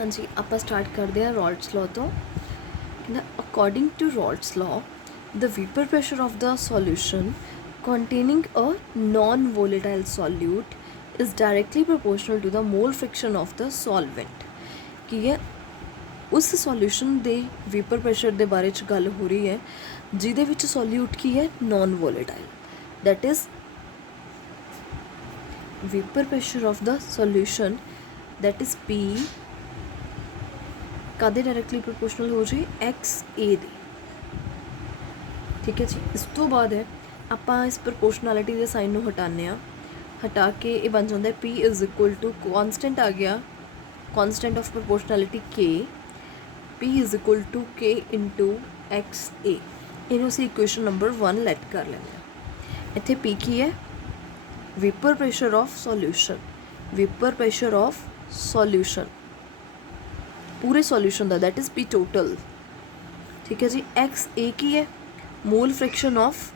हाँ जी, ਆਪਾਂ स्टार्ट करते हैं रॉल्ट्स लॉ तो according to Raoult's law the vapour pressure of the solution containing a non-volatile solute is directly proportional to the mole friction of the solvent। की है उस solution ਦੇ vapour pressure ਦੇ ਬਾਰੇ ਚ ਗੱਲ ਹੋ ਰਹੀ ਹੈ ਜਿਹਦੇ ਵਿੱਚ ਸੋਲਿਊਟ ਕੀ ਹੈ non volatile that is vapour pressure of the solution that is P ਕਾਦੇ डायरेक्टली प्रोपोर्शनल हो जाए XA ਦੇ। ठीक है जी। इस तो बाद है ਆਪਾਂ ਇਸ ਪ੍ਰੋਪੋਰਸ਼ਨੈਲਿਟੀ ਦੇ ਸਾਈਨ ਨੂੰ ਹਟਾਉਂਦੇ ਹਾਂ, ਹਟਾ ਕੇ ਇਹ ਬਣ ਜਾਂਦਾ P is equal to constant ਆ ਗਿਆ, constant of proportionality K, P is equal to K into XA। ਇਹਨੂੰ ਅਸੀਂ ਇਕੁਏਸ਼ਨ ਨੰਬਰ 1 ਲੈਟ ਕਰ ਲੈਂਦੇ ਹਾਂ। ਇੱਥੇ P ਕੀ ਹੈ? Vapour pressure of solution, vapour pressure of solution पूरे सॉल्यूशन का, दैट इज़ P टोटल। ठीक है जी। XA की है? Mole fraction of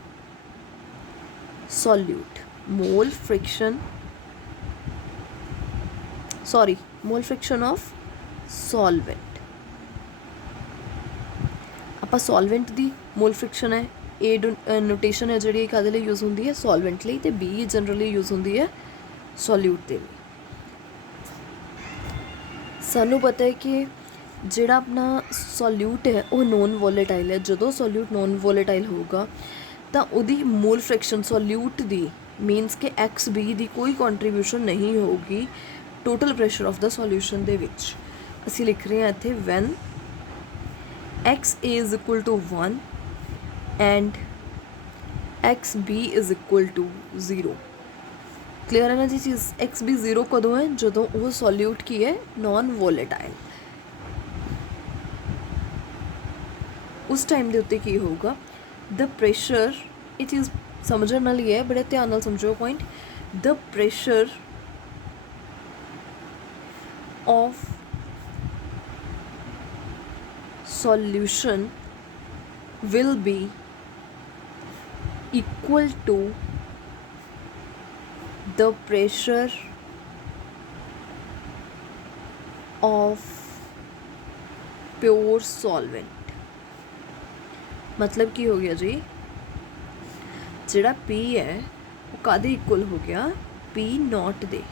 solute, mole fraction sorry mole fraction of solvent. आप सॉल्वेंट दी मोल फ्रिक्शन है ए नोटेशन है जी कादे लिए यूज़ होंदी है सॉल्वेंट लिए, तो बी जनरली यूज़ होंदी है सॉल्यूट के लिए। सानू पता है कि जिहड़ा अपना सॉल्यूट है वो नॉन वोलेटाइल है। जदों सॉल्यूट नॉन वोलेटाइल होगा तो उहदी मोल फ्रिक्शन सॉल्यूट दी मीनस कि XB दी कोई कॉन्ट्रीब्यूशन नहीं होगी total pressure of the solution दे विच। असीं लिख रहे हैं इत्थे when XA is equal to 1 and XB is equal to 0। Clear है ना जी चीज़? XB 0 कदों है? जदों वो सॉल्यूट की है नॉन वोलेटाइल। उस टाइम के उत्ते की होगा द प्रेशर, ये चीज़ समझने वाली है, बड़े ध्यान नाल समझो point. The pressure of solution will be equal to the pressure of pure solvent। मतलब की हो गया जी, जिहड़ा P है वो कादे इक्वल हो गया? P not they.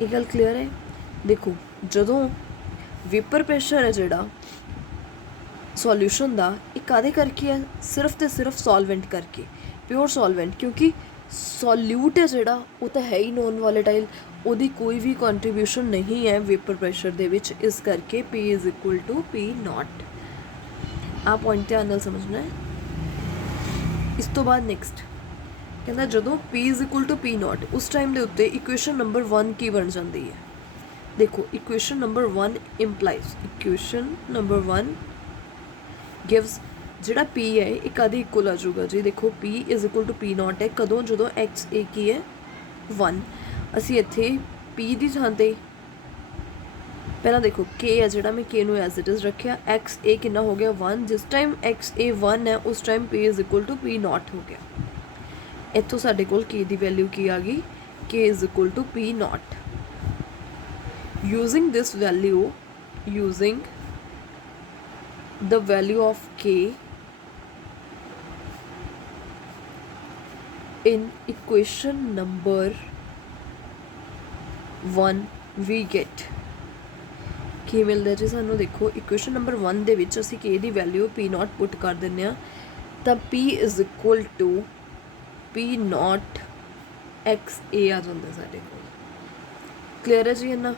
ये गल क्लियर है? देखो जदों वेपर प्रेशर है जिहड़ा सॉल्यूशन दा, ये कादे करके है? सिर्फ तो सिर्फ सॉल्वेंट करके, प्योर सॉल्वेंट, क्योंकि सॉल्यूट है जिहड़ा वो तो है ही नॉन वॉलेटाइल, उहदी कोई भी कॉन्ट्रीब्यूशन नहीं है वेपर प्रेशर दे विच, इस करके P is equal to P not. आ पॉइंट ध्यान नाल समझना है। इस तो बाद नैक्सट कहना जदों P is equal to P not, उस टाइम के उत्ते इक्वेशन नंबर 1 की बन जाती है? देखो equation number 1 implies, equation number 1 gives जिहड़ा P है ये कदे इक्वल आ जाऊगा जी? देखो P is equal to P not है कदों? जदों XA की है 1। असी इत्थे P की थां ते पहला देखो K है जिहड़ा, मैं K नूं एज इट इज़ रखिया। XA कितना हो गया? 1। जिस टाइम XA 1 है उस time P is equal to P not हो गया। इत्थों साडे कोल K की वैल्यू की आ गई? K is equal to P not. Using this value, using the value of K in equation number 1 we get ਕੀ ਮਿਲਦਾ ਜੀ ਸਾਨੂੰ? ਦੇਖੋ ਇਕੁਏਸ਼ਨ ਨੰਬਰ 1 ਦੇ ਵਿੱਚ ਅਸੀਂ K ਦੀ ਵੈਲਿਊ P ਨॉट ਪੁੱਟ ਕਰ ਦਿੰਦੇ ਆ ਤਾਂ P is equal to P naught XA ਆ ਜਾਂਦਾ ਸਾਡੇ ਕੋਲ। ਕਲੀਅਰ ਹੈ ਜੀ ਇਹਨਾਂ?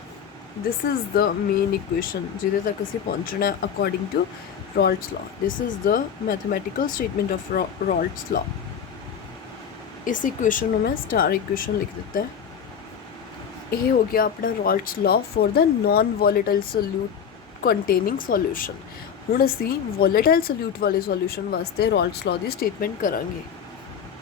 This is the main equation जिदे तक असी पहुँचना है according to Raoult's law. This is the mathematical statement of Raoult's law. इस इक्वेशन में मैं स्टार इक्वेशन लिख दिता है। ये हो गया अपना Raoult's law for the non volatile solute containing solution. हुण असी वॉलेटाइल सोल्यूट वाले सॉल्यूशन वास्ते रॉल्ट्स लॉ की स्टेटमेंट करांगे।